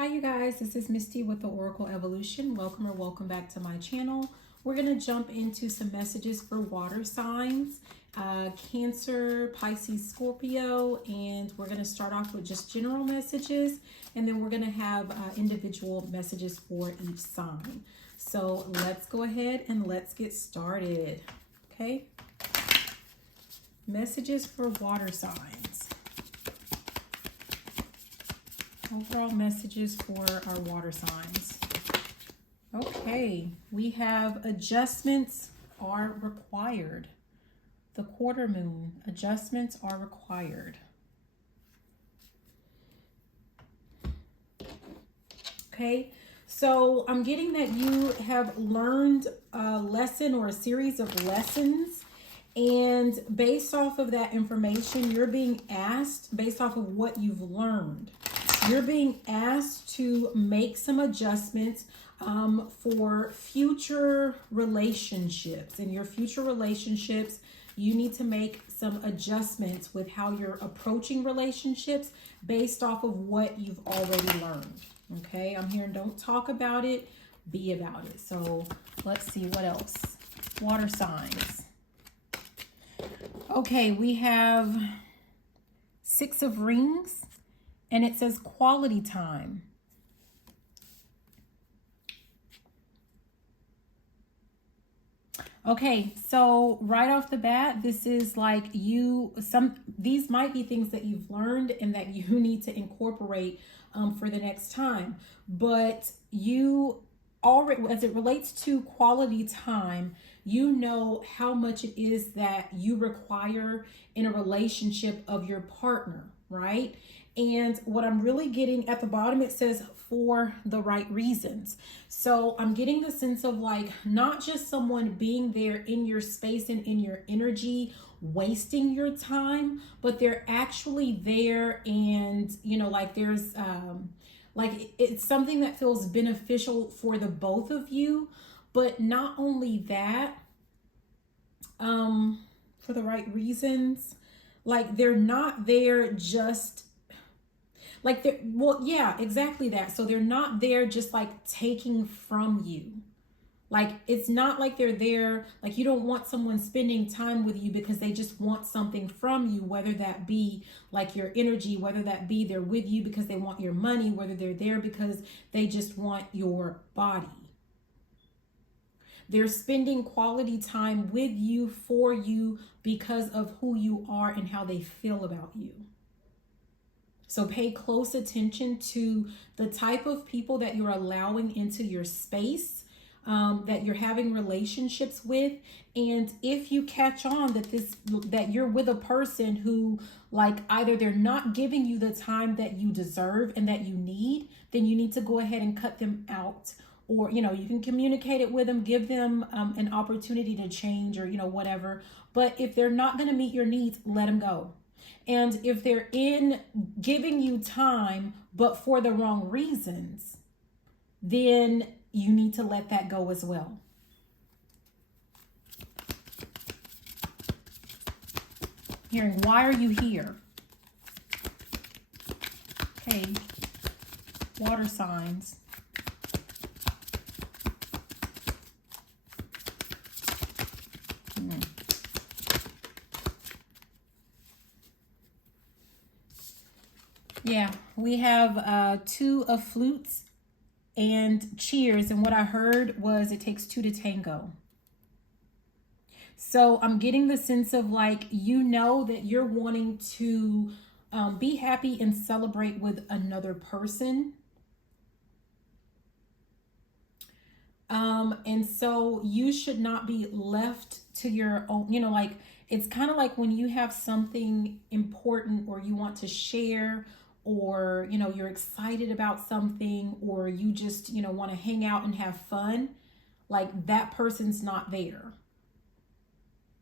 Hi you guys, this is Misty with the Oracle Evolution. Welcome or welcome back to my channel. We're going to jump into some messages for water signs, Cancer, Pisces, Scorpio, and we're going to start off with just general messages, and then we're going to have individual messages for each sign. So let's go ahead and let's get started. Okay, messages for water signs. Overall messages for our water signs. Okay, we have adjustments are required. The quarter moon, adjustments are required. Okay, so I'm getting that you have learned a lesson or a series of lessons, and based off of that information, you're being asked, based off of what you've learned, you're being asked to make some adjustments for future relationships. In your future relationships, you need to make some adjustments with how you're approaching relationships based off of what you've already learned. Okay, I'm hearing don't talk about it, be about it. So let's see what else. Water signs. Okay, we have 6 of Rings. And it says quality time. Okay, so right off the bat, this is like these might be things that you've learned and that you need to incorporate for the next time. But you already, as it relates to quality time, you know how much it is that you require in a relationship of your partner, right? And what I'm really getting at the bottom, it says for the right reasons. So I'm getting the sense of like not just someone being there in your space and in your energy, wasting your time, but they're actually there, and you know, like there's like it's something that feels beneficial for the both of you. But not only that, for the right reasons, like they're not there just like they're, well, yeah, exactly that. So they're not there just like taking from you. Like it's not like they're there, like you don't want someone spending time with you because they just want something from you, whether that be like your energy, whether that be they're with you because they want your money, whether they're there because they just want your body. They're spending quality time with you, for you, because of who you are and how they feel about you. So pay close attention to the type of people that you're allowing into your space, that you're having relationships with. And if you catch on that you're with a person who, like, either they're not giving you the time that you deserve and that you need, then you need to go ahead and cut them out. Or, you know, you can communicate it with them, give them an opportunity to change, or, you know, whatever. But if they're not going to meet your needs, let them go. And if they're in giving you time, but for the wrong reasons, then you need to let that go as well. Hearing, why are you here? Okay, water signs. Yeah, we have 2 of flutes and cheers. And what I heard was it takes 2 to tango. So I'm getting the sense of like, you know, that you're wanting to be happy and celebrate with another person. And so you should not be left to your own, you know, like it's kind of like when you have something important or you want to share, or, you know, you're excited about something, or you just, you know, want to hang out and have fun, like that person's not there.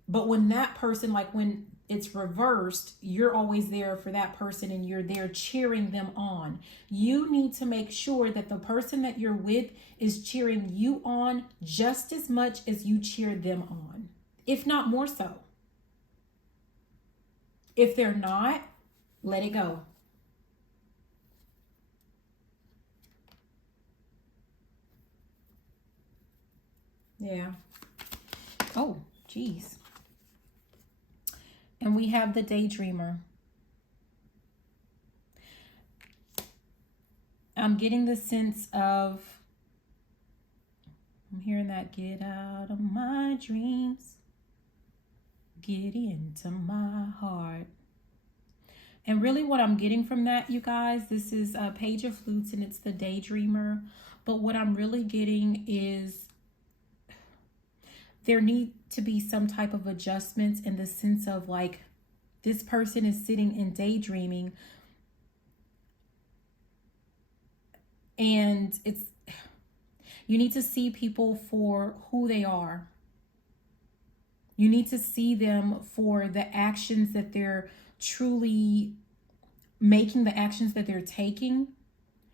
But when that person, like when it's reversed, you're always there for that person and you're there cheering them on. You need to make sure that the person that you're with is cheering you on just as much as you cheer them on, if not more so. If they're not, let it go. Yeah. Oh, geez. And we have the daydreamer. I'm getting the sense of, I'm hearing that, get out of my dreams, get into my heart. And really what I'm getting from that, you guys, this is a Page of Flutes and it's the daydreamer. But what I'm really getting is there need to be some type of adjustments in the sense of like, this person is sitting and daydreaming. And it's, you need to see people for who they are. You need to see them for the actions that they're truly making, the actions that they're taking.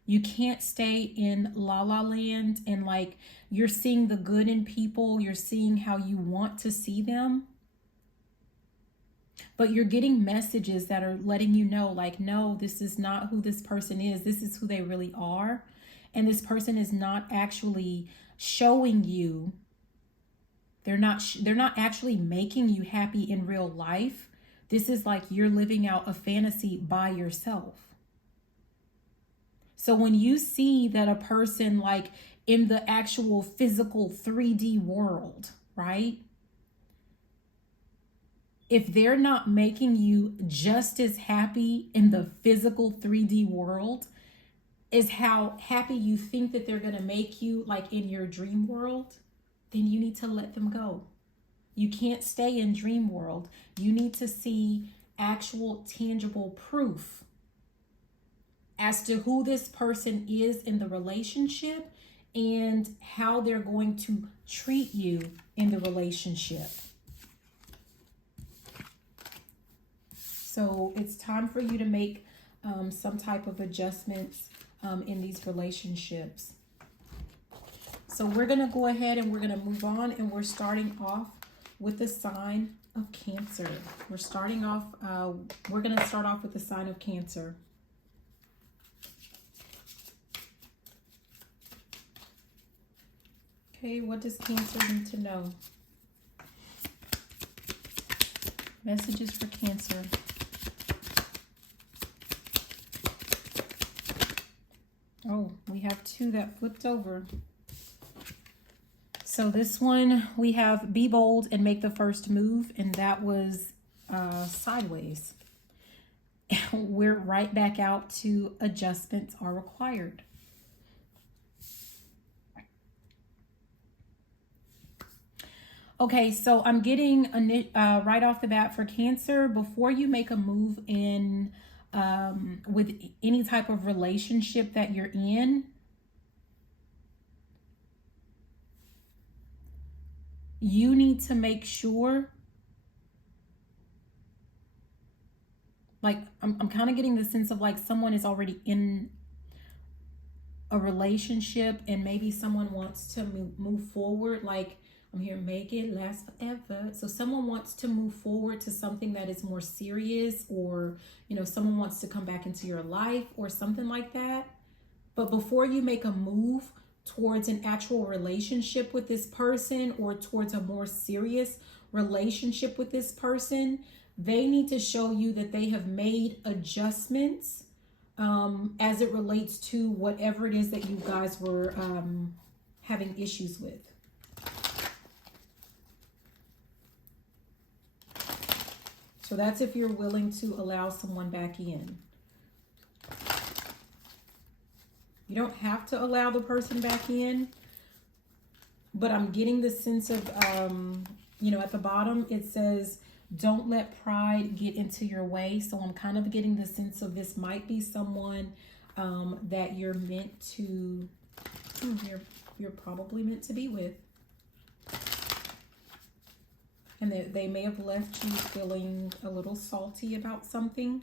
You can't stay in la la land and like you're seeing the good in people. You're seeing how you want to see them. But you're getting messages that are letting you know like, no, this is not who this person is. This is who they really are. And this person is not actually showing you. They're not actually making you happy in real life. This is like you're living out a fantasy by yourself. So when you see that a person like in the actual physical 3D world, right? If they're not making you just as happy in the physical 3D world as how happy you think that they're going to make you like in your dream world, then you need to let them go. You can't stay in dream world. You need to see actual tangible proof as to who this person is in the relationship and how they're going to treat you in the relationship. So it's time for you to make some type of adjustments in these relationships. So we're going to go ahead and we're going to move on, and we're starting off with the sign of Cancer. We're going to start off with the sign of Cancer. Okay, what does Cancer need to know? Messages for Cancer. Oh, we have two that flipped over. So this one, we have be bold and make the first move, and that was sideways. We're right back out to adjustments are required. Okay, so I'm getting right off the bat for Cancer, before you make a move in with any type of relationship that you're in, you need to make sure, like, I'm kind of getting the sense of like someone is already in a relationship and maybe someone wants to move forward. Like, I'm here, make it last forever. So someone wants to move forward to something that is more serious, or, you know, someone wants to come back into your life or something like that. But before you make a move towards an actual relationship with this person or towards a more serious relationship with this person, they need to show you that they have made adjustments as it relates to whatever it is that you guys were having issues with. So that's if you're willing to allow someone back in. You don't have to allow the person back in, but I'm getting the sense of, you know, at the bottom, it says, don't let pride get into your way. So I'm kind of getting the sense of this might be someone that you're meant to, you're probably meant to be with. And they may have left you feeling a little salty about something.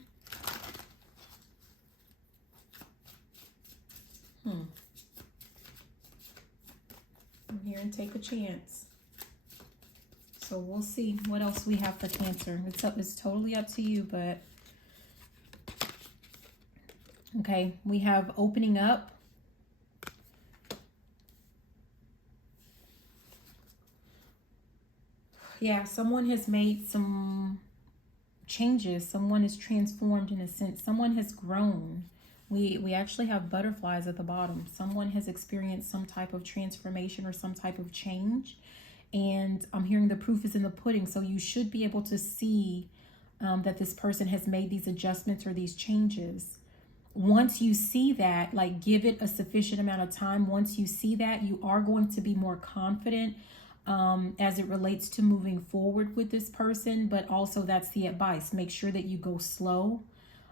I'm here and take a chance. So we'll see what else we have for Cancer. It's totally up to you, but okay, we have opening up. Yeah, someone has made some changes. Someone is transformed in a sense. Someone has grown. We actually have butterflies at the bottom. Someone has experienced some type of transformation or some type of change. And I'm hearing the proof is in the pudding. So you should be able to see that this person has made these adjustments or these changes. Once you see that, like, give it a sufficient amount of time. Once you see that, you are going to be more confident as it relates to moving forward with this person. But also, that's the advice. Make sure that you go slow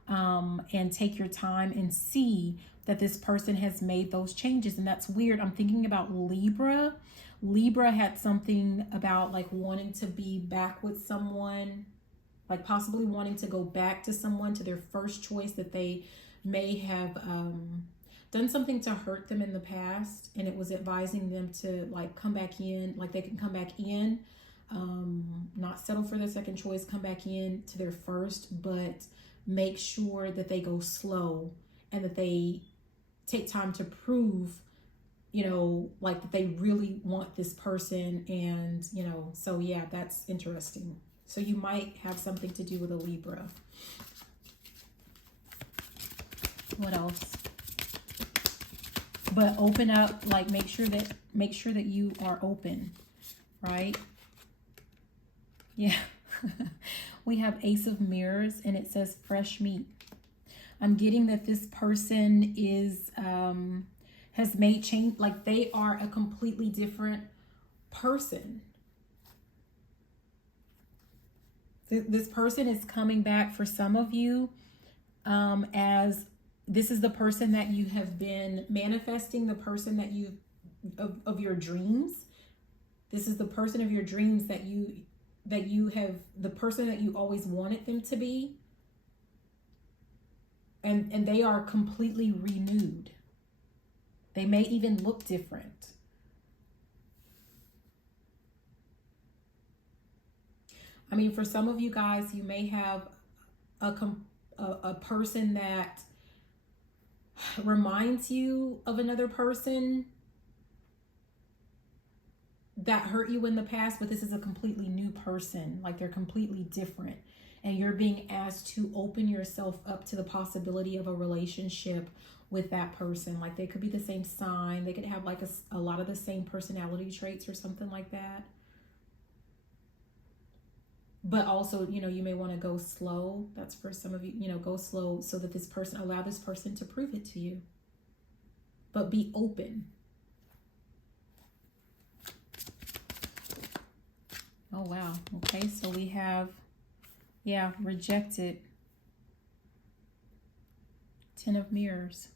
and take your time and see that this person has made those changes. And that's weird. I'm thinking about Libra. Libra had something about like wanting to be back with someone, like possibly wanting to go back to someone, to their first choice, that they may have done something to hurt them in the past, and it was advising them to like come back in, like they can come back in, not settle for their second choice, come back in to their first, but make sure that they go slow and that they take time to prove, you know, like that they really want this person. And, you know, so yeah, that's interesting. So you might have something to do with a Libra. What else? But open up, like make sure that you are open, right? Yeah. We have Ace of Mirrors, and it says fresh meat. I'm getting that this person is has made change, like they are a completely different person. This person is coming back for some of you as this is the person that you have been manifesting, the person that you of your dreams. This is the person of your dreams that you have, the person that you always wanted them to be. And they are completely renewed. They may even look different. I mean, for some of you guys, you may have a person that reminds you of another person that hurt you in the past, but this is a completely new person. Like they're completely different. And you're being asked to open yourself up to the possibility of a relationship with that person. Like they could be the same sign. They could have like a lot of the same personality traits or something like that. But also, you know, you may want to go slow. That's for some of you, you know, go slow so that allow this person to prove it to you. But be open. Oh, wow. Okay, so we have, yeah, rejected. 10 of Mirrors.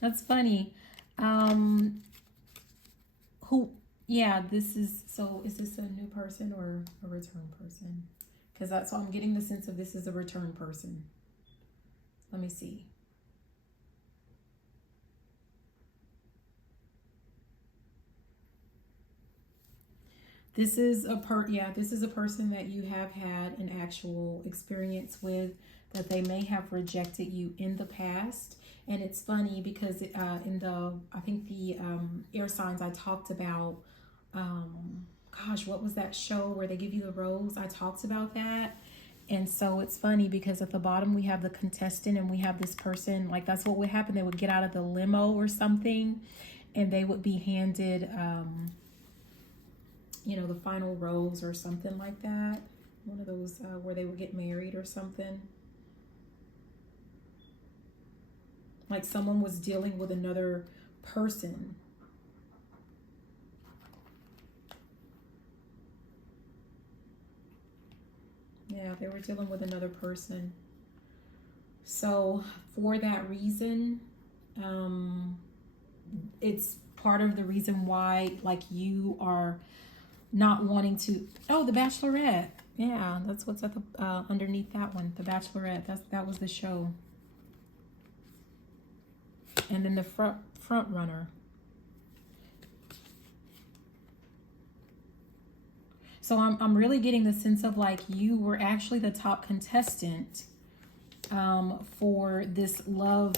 That's funny. Is this a new person or a return person? Because that's why I'm getting the sense of this is a return person. Let me see. This is a person that you have had an actual experience with, that they may have rejected you in the past. And it's funny because I think the air signs I talked about, what was that show where they give you the rose? I talked about that. And so it's funny because at the bottom we have the contestant and we have this person, like that's what would happen. They would get out of the limo or something and they would be handed, the final rose or something like that. One of those where they would get married or something. Like someone was dealing with another person. Yeah, they were dealing with another person. So for that reason, it's part of the reason why, like, you are not wanting to. Oh, The Bachelorette. Yeah, that's what's at the underneath that one. The Bachelorette. That was the show. And then the front runner. So I'm really getting the sense of like you were actually the top contestant for this love,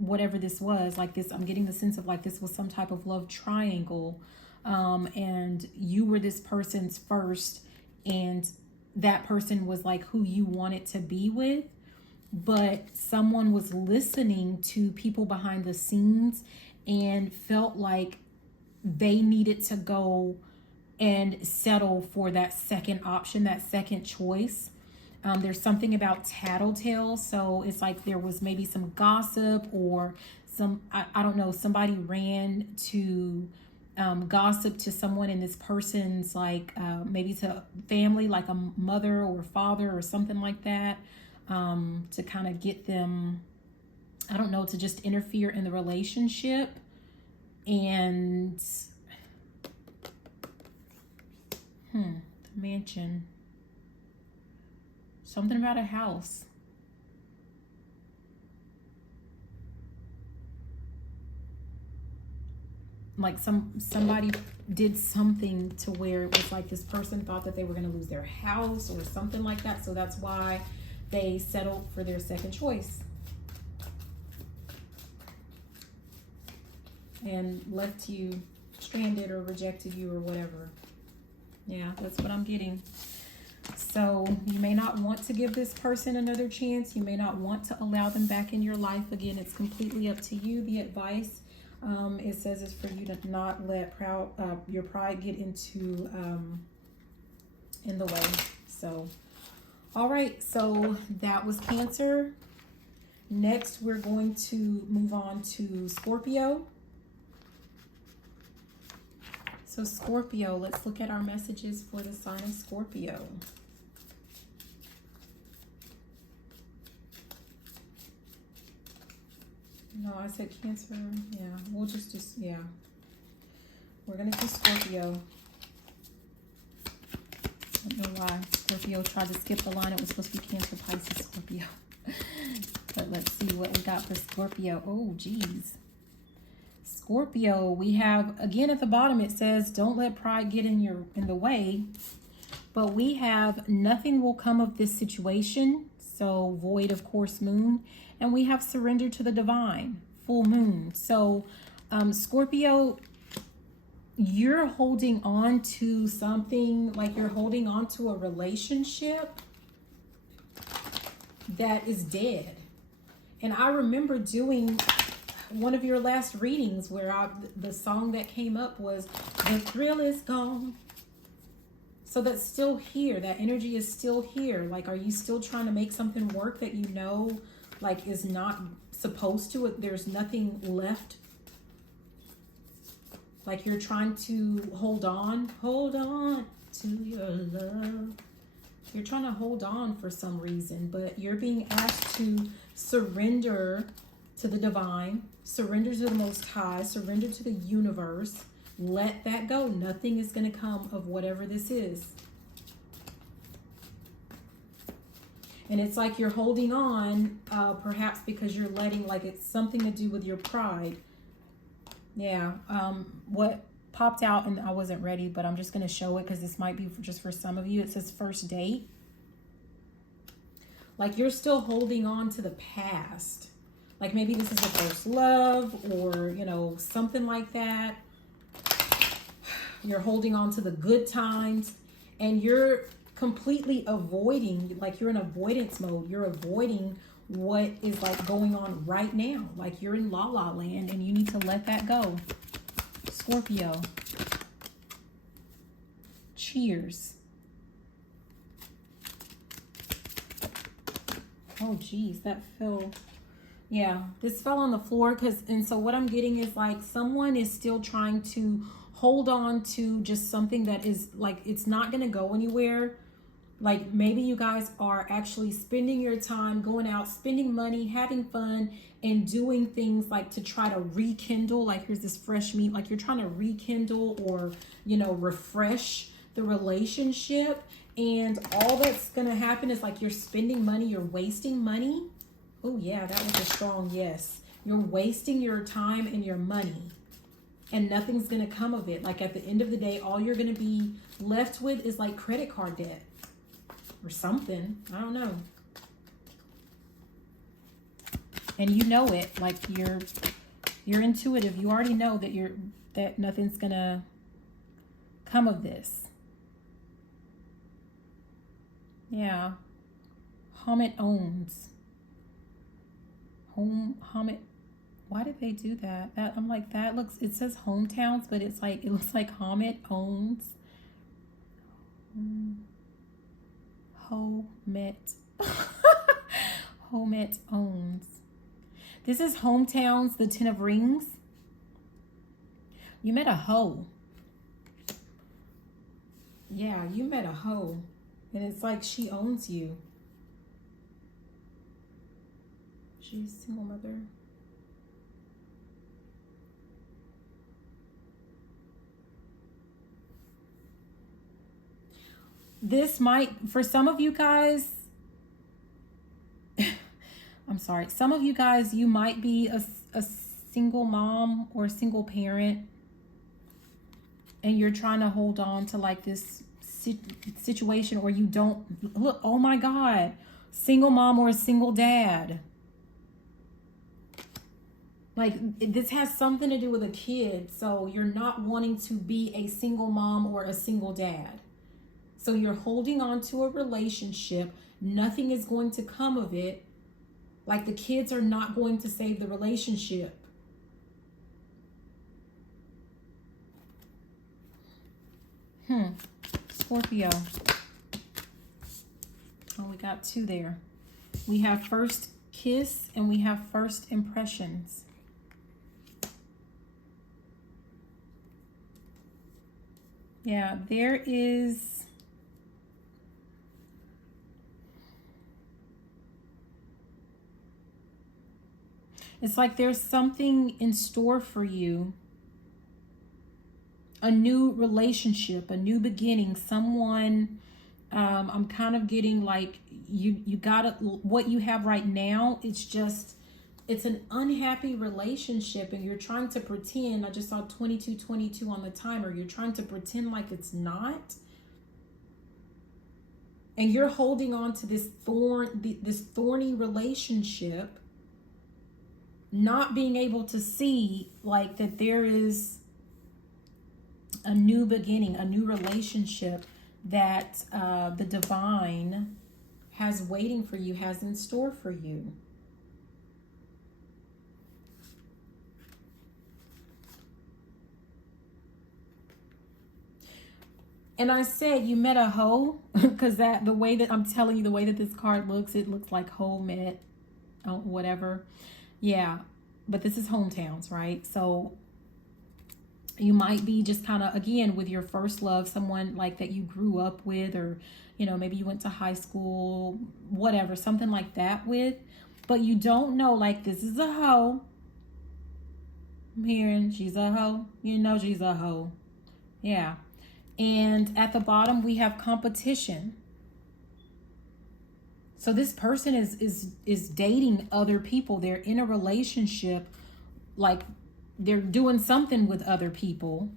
whatever this was. Like this, I'm getting the sense of like this was some type of love triangle. And you were this person's first, and that person was like who you wanted to be with. But someone was listening to people behind the scenes and felt like they needed to go and settle for that second option, that second choice. There's something about tattletale. So it's like there was maybe some gossip or some, I don't know, somebody ran to gossip to someone in this person's like maybe to family, like a mother or father or something like that, to kind of get them, I don't know, to just interfere in the relationship. And the mansion, something about a house. Like somebody did something to where it was like this person thought that they were going to lose their house or something like that. So that's why they settled for their second choice and left you stranded or rejected you or whatever. Yeah, that's what I'm getting. So you may not want to give this person another chance. You may not want to allow them back in your life. Again, it's completely up to you. The advice it says is for you to not let your pride get into in the way. So, all right. So that was Cancer. Next, we're going to move on to Scorpio. So Scorpio, let's look at our messages for the sign of Scorpio. No, I said Cancer. Yeah, we'll just yeah. We're going to do Scorpio. I don't know why Scorpio tried to skip the line. It was supposed to be Cancer, Pisces, Scorpio. But let's see what we got for Scorpio. Oh, geez. Scorpio, we have, again, at the bottom, it says, don't let pride get in the way. But we have nothing will come of this situation. So void, of course, moon. And we have surrender to the divine, full moon. So Scorpio, you're holding on to something, like you're holding on to a relationship that is dead. And I remember doing one of your last readings where the song that came up was "The Thrill Is Gone." So that's still here. That energy is still here. Like, are you still trying to make something work that you know, like, is not supposed to? There's nothing left. Like, you're trying to hold on to your love. You're trying to hold on for some reason, but you're being asked to surrender to the divine, surrender to the Most High, surrender to the universe. Let that go. Nothing is going to come of whatever this is. And it's like you're holding on, perhaps because you're letting, like, it's something to do with your pride. Yeah. What popped out, and I wasn't ready, but I'm just going to show it because this might be just for some of you. It says first date. Like, you're still holding on to the past. Like, maybe this is the first love or, you know, something like that. You're holding on to the good times, and you're completely avoiding, like, you're in avoidance mode. You're avoiding what is, like, going on right now. Like, you're in la la land, and you need to let that go. Scorpio. Cheers. Oh, geez, that fell. Yeah, this fell on the floor and so what I'm getting is like someone is still trying to hold on to just something that is like, it's not going to go anywhere. Like, maybe you guys are actually spending your time going out, spending money, having fun, and doing things like to try to rekindle, like here's this fresh meat, like you're trying to rekindle or, you know, refresh the relationship. And all that's going to happen is like you're spending money, you're wasting money. Oh yeah, that was a strong yes. You're wasting your time and your money, and nothing's going to come of it. Like, at the end of the day, all you're going to be left with is like credit card debt or something. I don't know. And you know it. Like you're intuitive. You already know that nothing's gonna come of this. Yeah. Homit owns. Homit. Why did they do that? I'm like, that looks, it says hometowns, but it's like, it looks like Homit owns. Homit. Homit owns. This is hometowns, the 10 of rings. You met a hoe. Yeah, you met a hoe. And it's like she owns you. She's a single mother. This might, for some of you guys, I'm sorry, some of you guys, you might be a single mom or a single parent, and you're trying to hold on to like this situation, or you don't, look, oh my God, single mom or a single dad. Like, this has something to do with a kid, so you're not wanting to be a single mom or a single dad. So you're holding on to a relationship. Nothing is going to come of it. Like, the kids are not going to save the relationship. Scorpio. Oh, we got two there. We have first kiss and we have first impressions. Yeah, there is... It's like there's something in store for you. A new relationship, a new beginning, someone, I'm kind of getting like you got it, what you have right now. It's an unhappy relationship, and you're trying to pretend. I just saw 2222 on the timer. You're trying to pretend like it's not. And you're holding on to this thorny relationship, not being able to see like that there is a new beginning, a new relationship that the divine has waiting for you, has in store for you. And I said you met a hoe because the way that I'm telling you, the way that this card looks, it looks like hoe met, whatever. Yeah, but this is hometowns, right? So you might be just kind of, again, with your first love, someone like that you grew up with, or, you know, maybe you went to high school, whatever, something like that with, but you don't know, like, this is a hoe. I'm hearing she's a hoe. You know she's a hoe. Yeah. And at the bottom, we have competition. So this person is dating other people. They're in a relationship, like they're doing something with other people.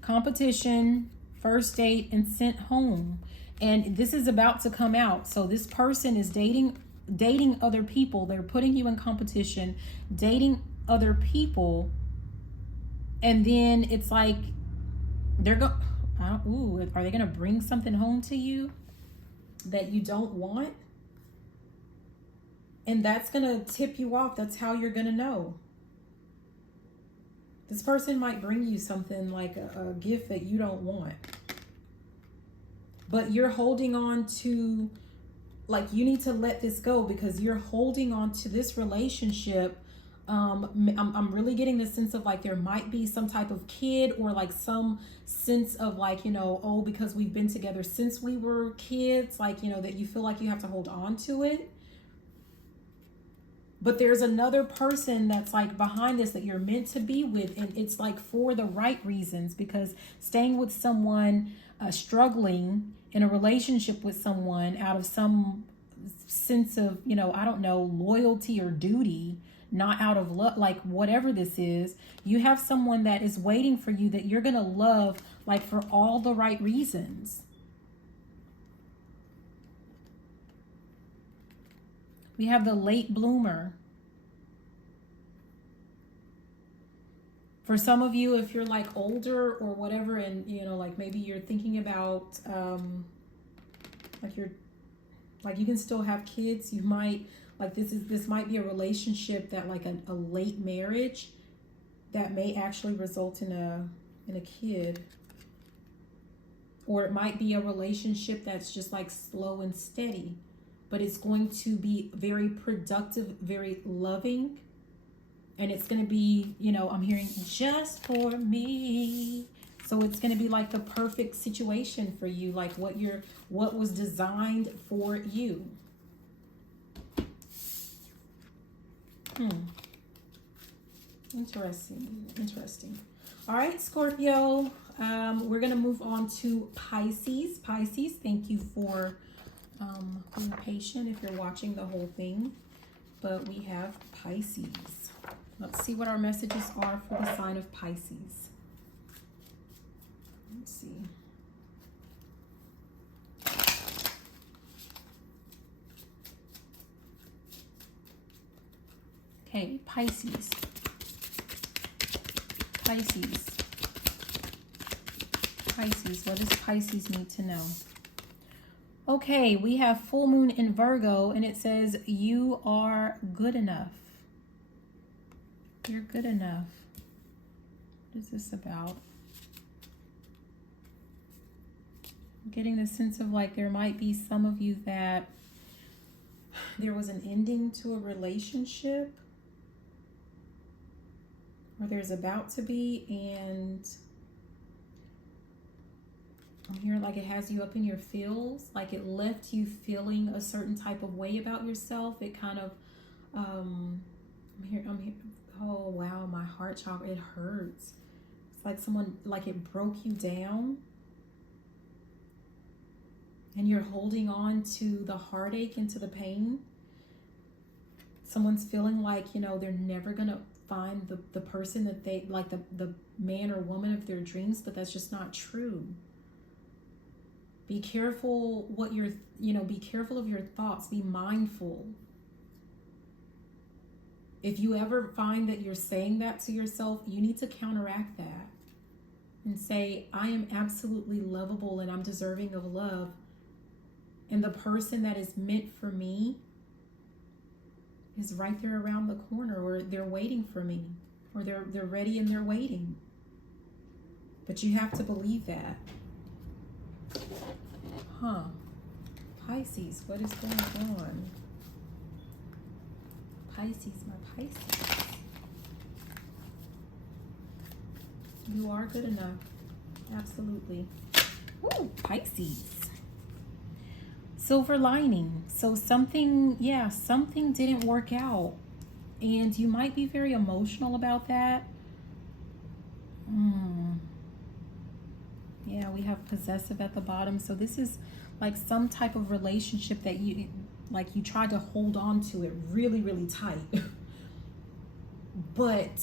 Competition, first date, and sent home. And this is about to come out. So this person is dating other people. They're putting you in competition, dating other people. And then it's like they're going, are they going to bring something home to you that you don't want? And that's going to tip you off. That's how you're going to know. This person might bring you something like a gift that you don't want. But you're holding on to, like, you need to let this go because you're holding on to this relationship. I'm really getting the sense of like there might be some type of kid, or like some sense of like, you know, oh, because we've been together since we were kids, like, you know, that you feel like you have to hold on to it. But there's another person that's like behind this that you're meant to be with, and it's like for the right reasons, because staying with someone, struggling in a relationship with someone out of some sense of, you know, I don't know, loyalty or duty, not out of love, like whatever this is, you have someone that is waiting for you that you're going to love, like for all the right reasons. We have the late bloomer. For some of you, if you're like older or whatever, and you know, like maybe you're thinking about like you can still have kids, you might like this might be a relationship that like a late marriage that may actually result in a kid. Or it might be a relationship that's just like slow and steady, but it's going to be very productive, very loving. And it's going to be, you know, I'm hearing just for me. So it's going to be like the perfect situation for you, like what was designed for you. Interesting. All right, Scorpio. We're going to move on to Pisces. Pisces, thank you for being patient if you're watching the whole thing. But we have Pisces. Let's see what our messages are for the sign of Pisces. Let's see. Okay, Pisces. Pisces, what does Pisces need to know? Okay, we have full moon in Virgo, and it says you are good enough. You're good enough. What is this about? I'm getting the sense of like there might be some of you that there was an ending to a relationship, or there's about to be, and I'm hearing like it has you up in your feels, like it left you feeling a certain type of way about yourself. It kind of, I'm here. Oh wow, my heart chakra, it hurts. It's like someone, like it broke you down. And you're holding on to the heartache and to the pain. Someone's feeling like, you know, they're never gonna find the person that they, like the man or woman of their dreams, but that's just not true. Be careful what you're, you know, be careful of your thoughts. Be mindful. If you ever find that you're saying that to yourself, you need to counteract that and say, I am absolutely lovable and I'm deserving of love. And the person that is meant for me is right there around the corner, or they're waiting for me, or they're ready and they're waiting. But you have to believe that. Pisces, what is going on? Pisces, my Pisces. You are good enough. Absolutely. Ooh, Pisces. Silver lining. So something didn't work out. And you might be very emotional about that. Yeah, we have possessive at the bottom. So this is like some type of relationship that you tried to hold on to it really, really tight. But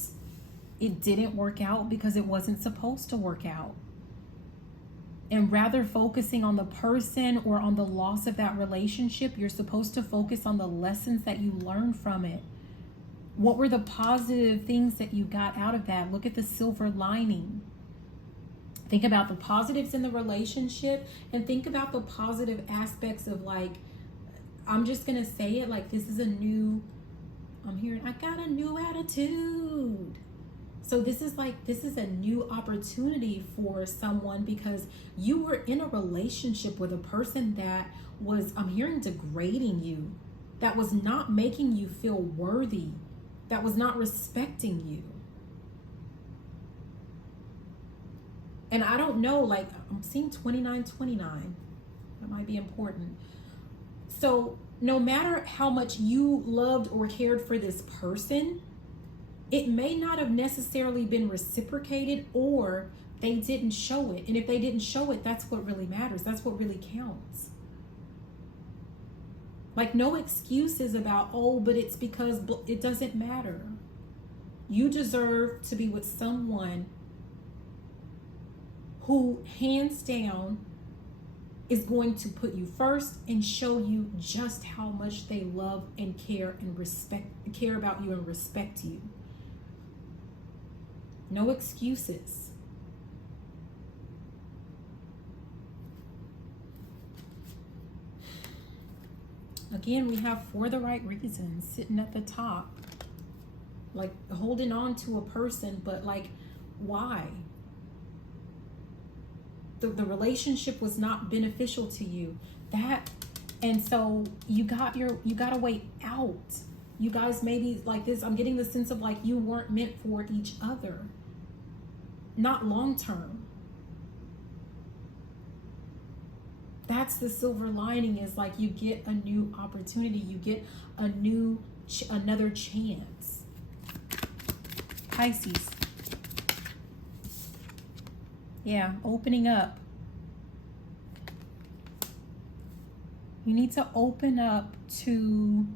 it didn't work out because it wasn't supposed to work out. And rather focusing on the person or on the loss of that relationship, you're supposed to focus on the lessons that you learned from it. What were the positive things that you got out of that? Look at the silver lining. Think about the positives in the relationship and think about the positive aspects of, like, I'm just going to say it, like, this is a new, I'm hearing, I got a new attitude. So this is a new opportunity for someone because you were in a relationship with a person that was, I'm hearing, degrading you, that was not making you feel worthy, that was not respecting you. And I don't know, like, I'm seeing 2929. That might be important. So no matter how much you loved or cared for this person, it may not have necessarily been reciprocated, or they didn't show it. And if they didn't show it, that's what really matters. That's what really counts. Like, no excuses about, oh, but it's because, it doesn't matter. You deserve to be with someone who, hands down, is going to put you first and show you just how much they love and care about you and respect you. No excuses. Again, we have for the right reasons sitting at the top. Like holding on to a person, but like, why? The relationship was not beneficial to you. And so you gotta wait out. You guys maybe like this, I'm getting the sense of like you weren't meant for each other. Not long term. That's the silver lining, is like you get a new opportunity. You get another chance. Pisces. Yeah, opening up. You need to open up to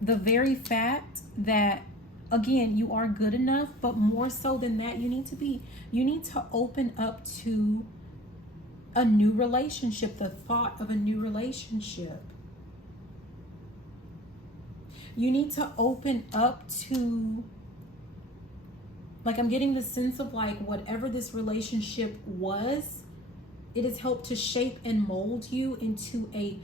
the very fact that, again, you are good enough, but more so than that, you need to open up to a new relationship, the thought of a new relationship. You need to open up to, like, I'm getting the sense of like whatever this relationship was, it has helped to shape and mold you into a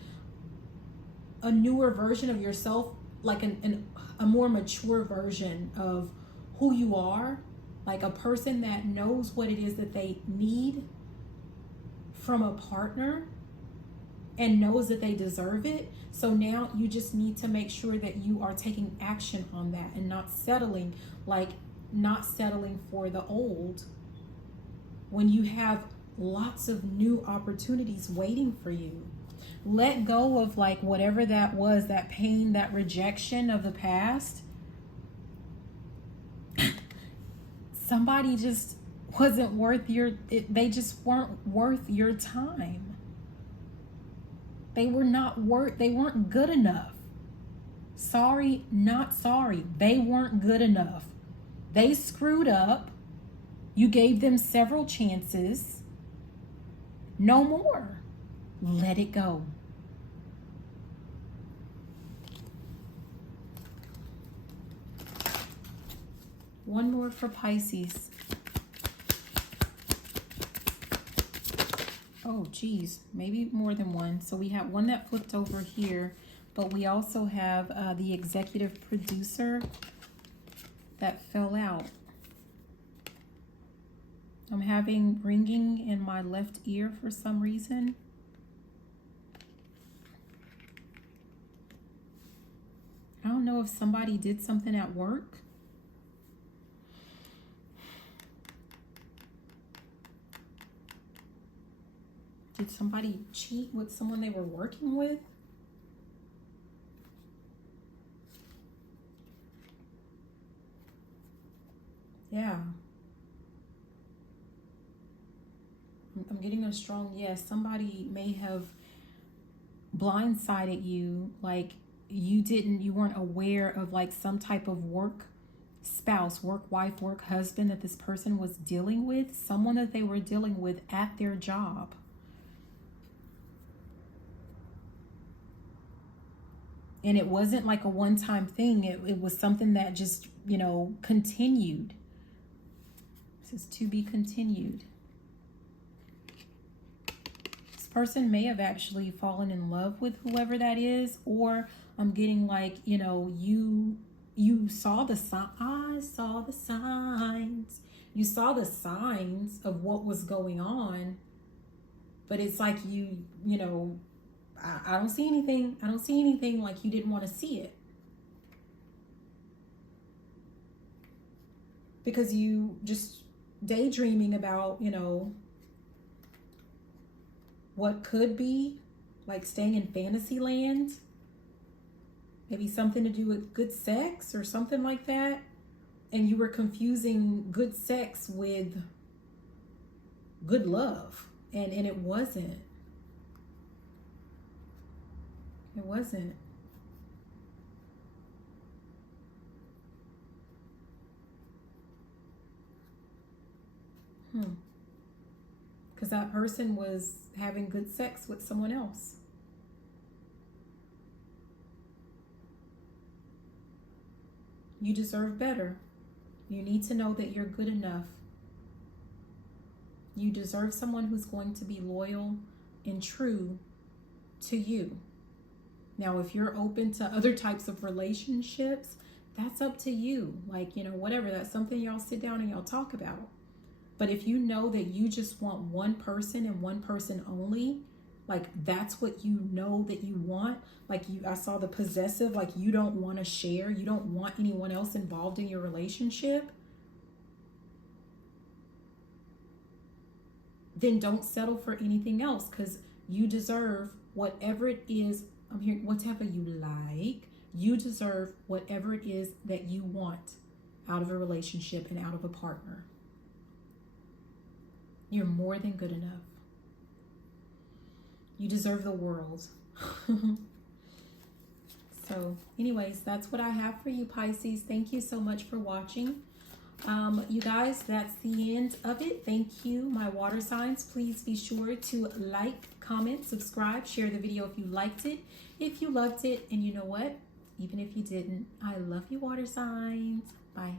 newer version of yourself, like a more mature version of who you are, like a person that knows what it is that they need from a partner and knows that they deserve it. So now you just need to make sure that you are taking action on that and not settling for the old when you have lots of new opportunities waiting for you. Let go of like whatever that was, that pain, that rejection of the past. Somebody just wasn't worth they just weren't worth your time. They weren't good enough. Sorry, not sorry. They weren't good enough. They screwed up. You gave them several chances. No more. Let it go. One more for Pisces. Oh, geez, maybe more than one. So we have one that flipped over here, but we also have the executive producer that fell out. I'm having ringing in my left ear for some reason. I don't know if somebody did something at work. Did somebody cheat with someone they were working with? Yeah. I'm getting a strong yes. Somebody may have blindsided you, like you weren't aware of like some type of work spouse, work wife, work husband that this person was dealing with, someone that they were dealing with at their job. And it wasn't like a one-time thing. It was something that just, continued. This is to be continued. This person may have actually fallen in love with whoever that is, or I'm getting like, you saw the sign. I saw the signs. You saw the signs of what was going on, but it's like I don't see anything. I don't see anything, like you didn't want to see it. Because you just daydreaming about, what could be, like staying in fantasy land. Maybe something to do with good sex or something like that. And you were confusing good sex with good love. And it wasn't. It wasn't. because that person was having good sex with someone else. You deserve better. You need to know that you're good enough. You deserve someone who's going to be loyal and true to you. Now, if you're open to other types of relationships, that's up to you. Like, you know, whatever, that's something y'all sit down and y'all talk about. But if you know that you just want one person and one person only, like that's what you know that you want. Like I saw the possessive, like you don't want to share, you don't want anyone else involved in your relationship, then don't settle for anything else, because you deserve whatever it is. I'm here, whatever you like, you deserve whatever it is that you want out of a relationship and out of a partner. You're more than good enough. You deserve the world. So anyways, that's what I have for you, Pisces. Thank you so much for watching. You guys, that's the end of it. Thank you, my water signs. Please be sure to like, comment, subscribe, share the video if you liked it, if you loved it. And you know what? Even if you didn't, I love you, water signs. Bye.